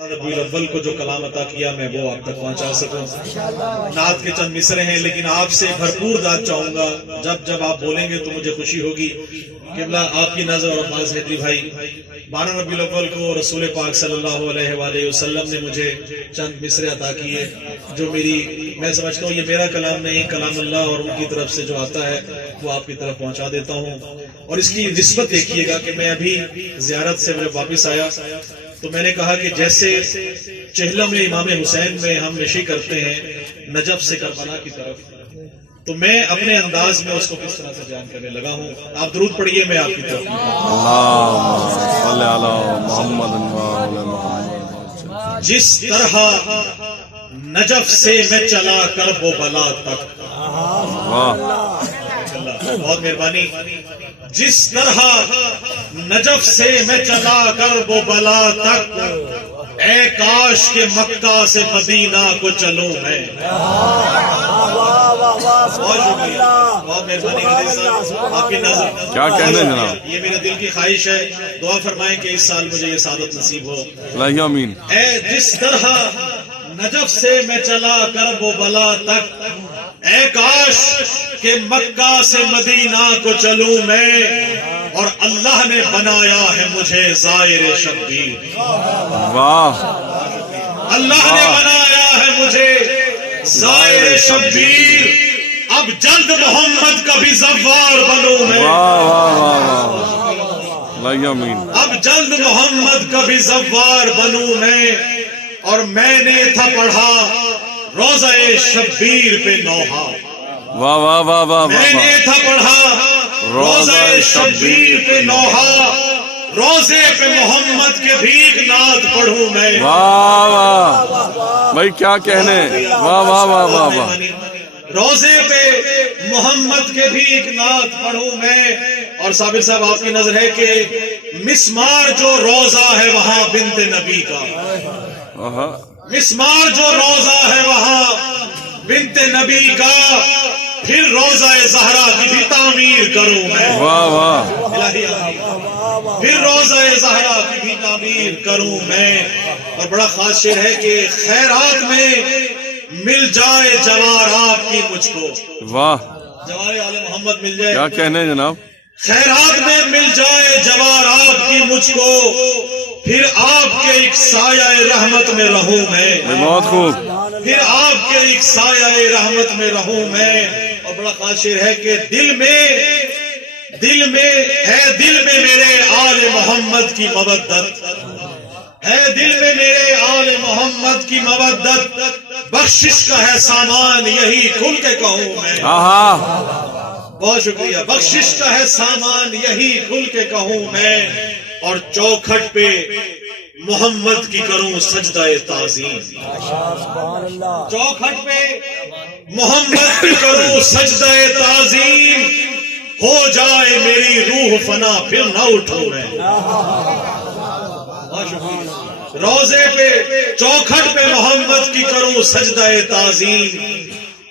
ربیع الاول کو جو کلام عطا کیا میں وہ آپ تک پہنچا سکوں. نعت کے چند مصرے ہیں لیکن آپ سے بھرپور دعا چاہوں گا. جب جب آپ بولیں گے تو مجھے خوشی ہوگی. قبلہ آپ کی نظر اور عباس حیدری بھائی 12 ربیع الاول کو رسول پاک صلی اللہ علیہ وآلہ وسلم نے مجھے چند مصرے عطا کیے جو میں سمجھتا ہوں یہ میرا کلام نہیں، کلام اللہ، اور ان کی طرف سے جو آتا ہے وہ آپ کی طرف پہنچا دیتا ہوں. اور اس کی نسبت دیکھیے گا کہ میں ابھی زیارت سے جب واپس آیا تو میں نے کہا کہ جیسے چہلم امام حسین میں ہم نشی کرتے ہیں نجف سے کربلا کی طرف، تو میں اپنے انداز میں اس کو کس طرح سے بیان کرنے لگا ہوں. آپ درود پڑھیے، میں آپ کی طرف. جس طرح نجف سے میں چلا کرب و بلا تک، بہت مہربانی. جس طرح نجف سے میں چلا کرب و بلا تک، اے کاش کے مکہ سے مدینہ کو چلوں میں. بہت شکریہ، بہت مہربانی آپ کی نظر. کیا کہنے جناب، یہ میرے دل کی خواہش ہے. دعا فرمائیں کہ اس سال مجھے یہ سعادت نصیب ہو. اللہ آمین. اے جس طرح نجف سے میں چلا کرب و بلا تک، اے کاش کہ مکہ سے مدینہ کو چلوں میں، اور اللہ نے بنایا ہے مجھے زائر شبیر. واہ، اللہ نے بنایا ہے مجھے زائر شبیر. اب جلد محمد کا بھی زوار بنوں میں. واہ واہ واہ واہ، اللہ آمین. اب جلد محمد کا بھی زوار بنوں میں. اور میں نے تھا پڑھا روزہ شبیر پہ نوحہ. واہ واہ واہ واہ میں نے تھا پڑھا روزہ شبیر پہ نوحہ. روزے پہ محمد کے بھیک نعت پڑھوں میں. واہ واہ بھائی، کیا کہنے. واہ واہ واہ واہ واہ. روزے پہ محمد کے بھیک نعت پڑھوں میں. اور صابر صاحب آپ کی نظر ہے کہ مسمار جو روزہ ہے وہاں بنت نبی کا، مسمار جو روزہ ہے وہاں بنت نبی کا. پھر روزہ زہرا کی بھی تعمیر کروں میں. واہ واہ، پھر روزہ زہرا کی بھی تعمیر کروں میں. اور بڑا خاص شعر ہے کہ خیرات میں مل جائے جوار آپ کی مجھ کو. واہ، جوار آل محمد مل جائے. کیا کہنے جناب. خیرات میں مل جائے جوار آپ کی مجھ کو، پھر آپ کے ایک سایہ رحمت میں رہوں میں. بہت خوب. پھر آپ کے ایک سایہ رحمت میں رہوں میں. اور بڑا خاص شعر ہے کہ دل میں ہے، دل میں میرے آل محمد کی مودت ہے. دل میں میرے آل محمد کی مودت. بخشش کا ہے سامان یہی کھل کے کہوں میں. بہت شکریہ. بخشش کا ہے سامان یہی کھل کے کہوں میں. اور چوکھٹ پہ محمد کی کروں سجدہ تعظیم. چوکھٹ پہ محمد کی کروں سجدہ تعظیم. ہو جائے میری روح فنا پھر نہ اٹھوں میں. روزے پہ چوکھٹ پہ محمد کی کروں سجدہ تعظیم.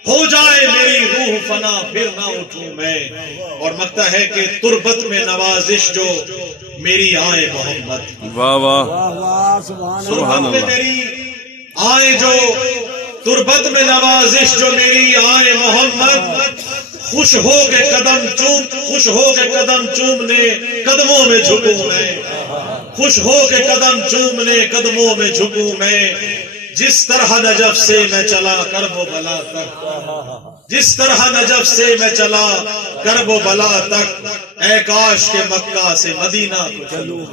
ہو جائے میری روح فنا پھر نہ اٹھوں میں. اور مگتا ہے کہ تربت میں نوازش جو میری آئے محمد. واہ واہ، سبحان اللہ. میری آئے جو تربت میں نوازش جو میری آئے محمد. خوش ہو کے قدم چومنے قدموں میں جھکوں میں. خوش ہو کے قدم چومنے قدموں میں جھکوں میں. جس طرح نجف سے میں چلا کرب و بلا تک، جس طرح نجف سے میں چلا کرب و بلا تک، اے کاش کے مکہ سے مدینہ کو چلوں.